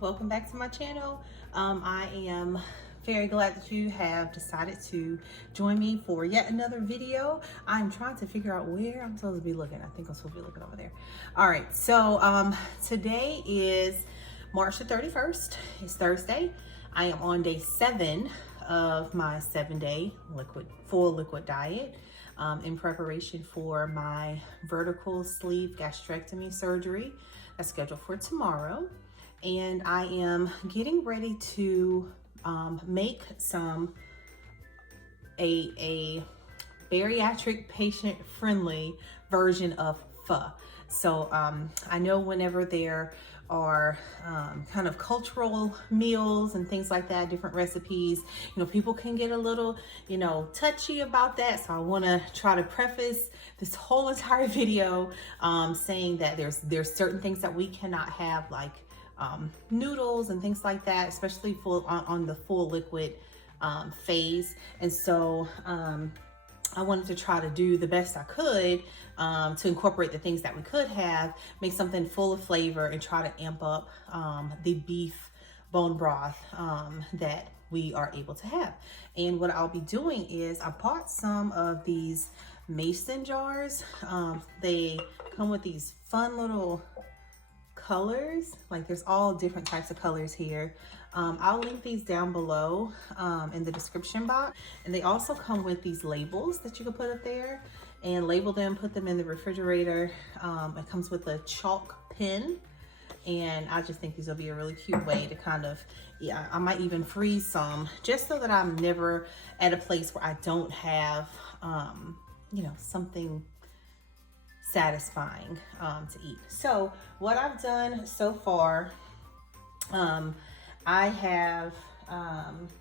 welcome back to my channel. I am very glad that you have decided to join me for yet another video. I'm trying to figure out where I'm supposed to be looking. I think I'm supposed to be looking over there. All right, so today is March the 31st. It's Thursday. I am on day 7 of my 7-day full liquid diet in preparation for my vertical sleeve gastrectomy surgery that's scheduled for tomorrow. And I am getting ready to make a bariatric patient-friendly version of pho. So I know whenever there are kind of cultural meals and things like that, different recipes, people can get a little, touchy about that. So I want to try to preface this whole entire video saying that there's certain things that we cannot have, like noodles and things like that, especially on the full liquid phase. And so I wanted to try to do the best I could to incorporate the things that we could have, make something full of flavor, and try to amp up the beef bone broth that we are able to have. And what I'll be doing is I bought some of these mason jars. They come with these fun little colors, like there's all different types of colors here. I'll link these down below in the description box. And they also come with these labels that you can put up there and label them, put them in the refrigerator. It comes with a chalk pen, and I just think these will be a really cute way to kind of, I might even freeze some just so that I'm never at a place where I don't have, something satisfying to eat. So what I've done so far, I have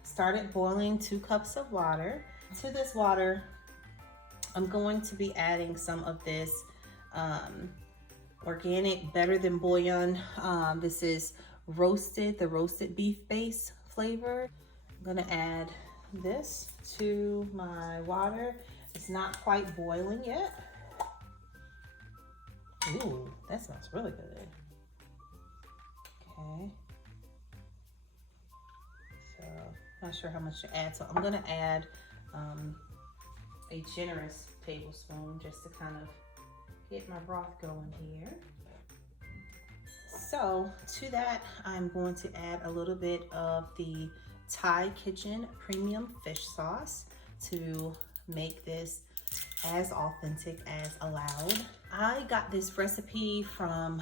started boiling 2 cups of water. To this water, I'm going to be adding some of this organic Better Than bouillon. This is the roasted beef base flavor. I'm gonna add this to my water. It's not quite boiling yet. Ooh, that smells really good. Okay. So, not sure how much to add. So I'm gonna add a generous tablespoon just to kind of get my broth going here. So to that, I'm going to add a little bit of the Thai Kitchen premium fish sauce to make this as authentic as allowed. I got this recipe from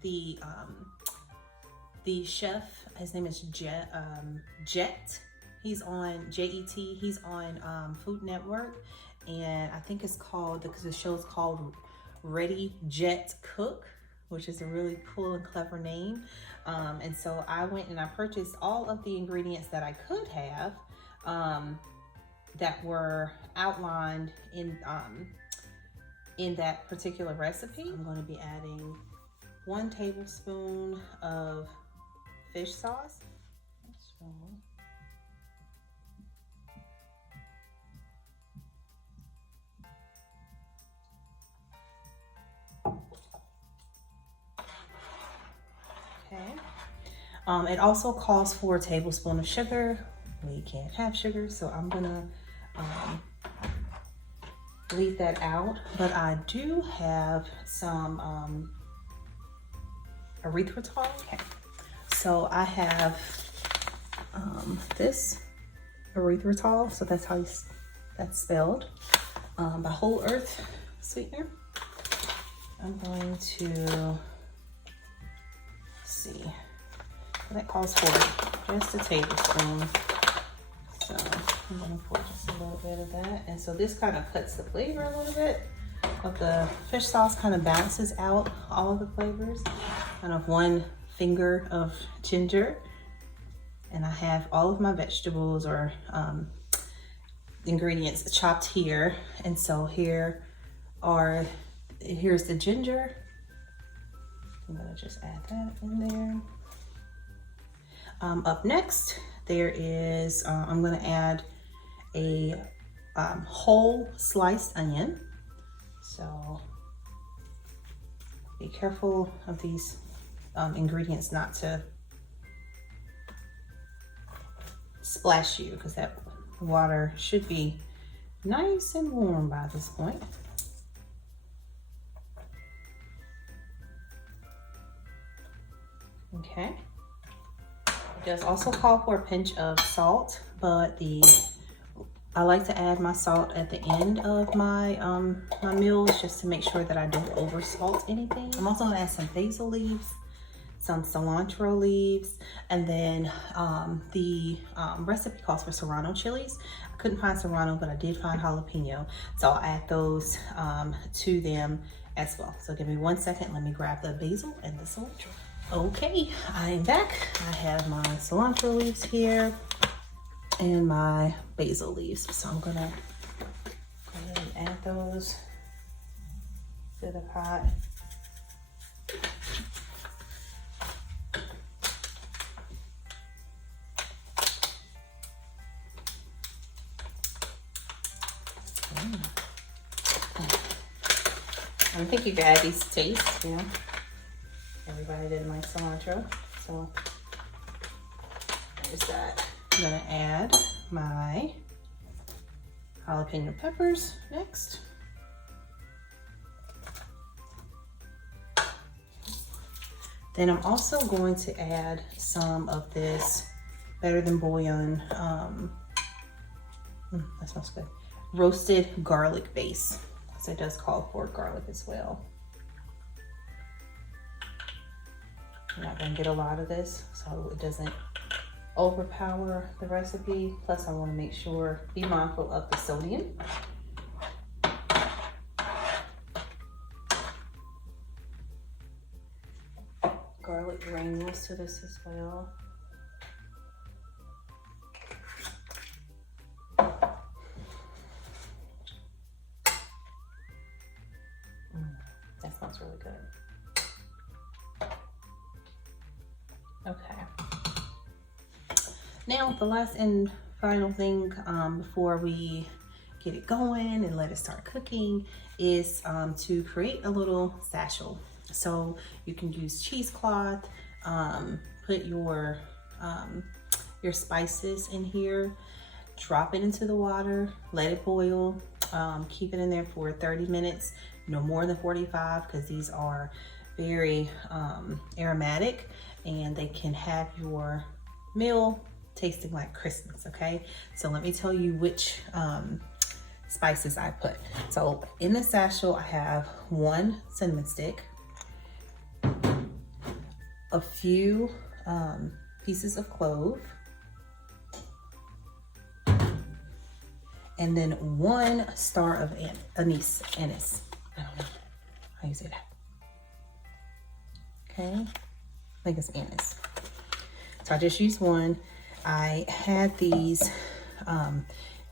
the chef. His name is Jet. He's on J-E-T. He's on Food Network, and I think it's called, the show's called Ready Jet Cook, which is a really cool and clever name. And so I went and I purchased all of the ingredients that I could have that were outlined in that particular recipe. I'm going to be adding 1 tablespoon of fish sauce. Okay. It also calls for a tablespoon of sugar. We can't have sugar, so I'm gonna leave that out. But I do have some erythritol. Okay. So I have this erythritol. So that's how that's spelled by Whole Earth sweetener. I'm going to see. That calls for just a tablespoon. So I'm going to pour just a little bit of that. And so this kind of cuts the flavor a little bit of the fish sauce, kind of balances out all of the flavors. Kind of 1 finger of ginger. And I have all of my vegetables or ingredients chopped here. And so here's the ginger. I'm gonna just add that in there. Up next, there is, I'm gonna add a whole sliced onion. So be careful of these ingredients not to splash you, because that water should be nice and warm by this point. Okay. It does also call for a pinch of salt, but I like to add my salt at the end of my my meals, just to make sure that I don't over salt anything. I'm also gonna add some basil leaves, some cilantro leaves, and then the recipe calls for serrano chilies. I couldn't find serrano, but I did find jalapeno, so I'll add those to them as well. So give me 1 second, let me grab the basil and the cilantro. Okay, I am back. I have my cilantro leaves here and my basil leaves. So I'm gonna go ahead and add those to the pot. I think you can add these to taste, you know. Everybody didn't like cilantro, so there's that. I'm gonna add my jalapeno peppers next. Then I'm also going to add some of this Better Than Bouillon, that smells good, roasted garlic base. So it does call for garlic as well. I'm not gonna get a lot of this, so it doesn't overpower the recipe. Plus I wanna make sure, be mindful of the sodium. Garlic granules to this as well. That smells really good. Okay. Now the last and final thing before we get it going and let it start cooking is to create a little satchel. So you can use cheesecloth, put your spices in here, drop it into the water, let it boil, keep it in there for 30 minutes, no more than 45, because these are very aromatic and they can have your meal tasting like Christmas, okay? So let me tell you which spices I put. So in the satchel, I have 1 cinnamon stick, a few pieces of clove, and then 1 star of anise. I don't know how you say that. Okay, I think it's anise. So I just used 1. I had these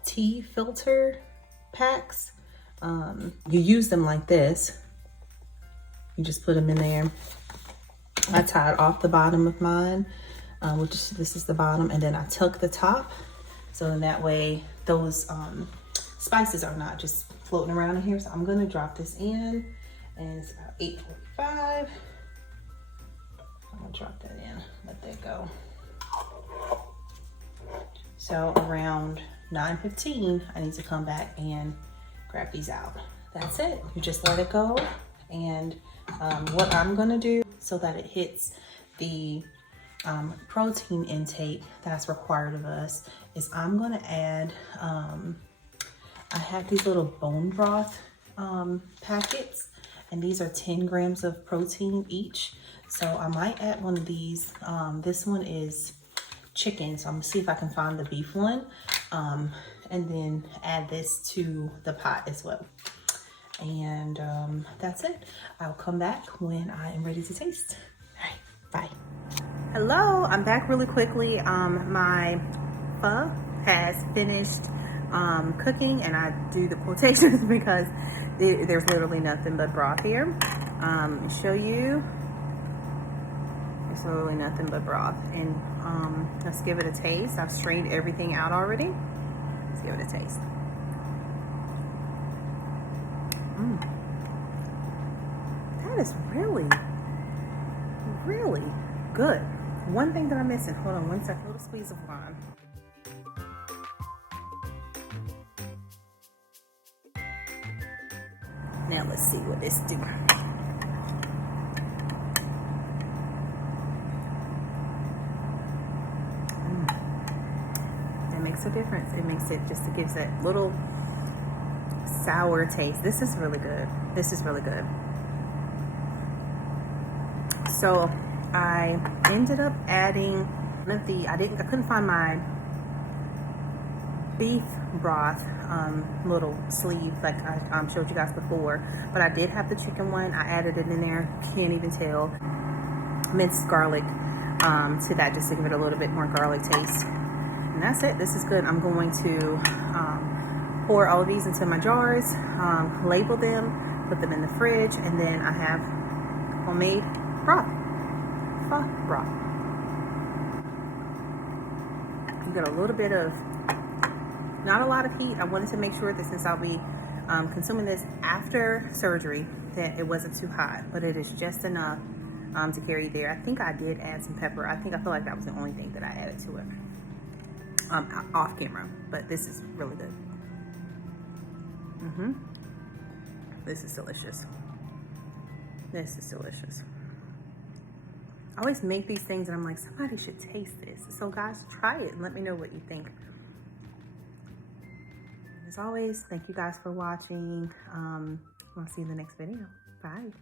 tea filter packs. You use them like this. You just put them in there. I tied off the bottom of mine, which this is the bottom, and then I tuck the top. So in that way, those spices are not just floating around in here. So I'm gonna drop this in, and it's about 8:45. I'm gonna drop that in, let that go. So around 9:15, I need to come back and grab these out. That's it. You just let it go. And what I'm gonna do so that it hits the protein intake that's required of us is I'm gonna add, I have these little bone broth packets, and these are 10 grams of protein each. So I might add one of these. This one is chicken, so I'm gonna see if I can find the beef one, and then add this to the pot as well. And that's it. I'll come back when I am ready to taste. All right, bye. Hello, I'm back really quickly. My pho has finished cooking, and I do the quotations because there's literally nothing but broth here. Show you. There's literally nothing but broth. And let's give it a taste. I've strained everything out already. Let's give it a taste. That is really, really good. One thing that I'm missing, hold on 1 second, a little squeeze of lime. Now let's see what this do. It makes a difference. It makes it just, it gives that little sour taste. This is really good. This is really good. So I ended up adding one of the, I couldn't find my beef broth little sleeve like I showed you guys before, but I did have the chicken one. I added it in there. Can't even tell. Minced garlic to that, just to give it a little bit more garlic taste. And that's it. This is good. I'm going to pour all of these into my jars, label them, put them in the fridge, and then I have homemade broth. Pho broth. You got a little bit of, not a lot of heat. I wanted to make sure that since I'll be consuming this after surgery, that it wasn't too hot, but it is just enough to carry there. I think I did add some pepper. I feel like that was the only thing that I added to it off camera, but this is really good. This is delicious. This is delicious. I always make these things and I'm like, somebody should taste this. So guys, try it and let me know what you think. As always, thank you guys for watching. I'll see you in the next video. Bye.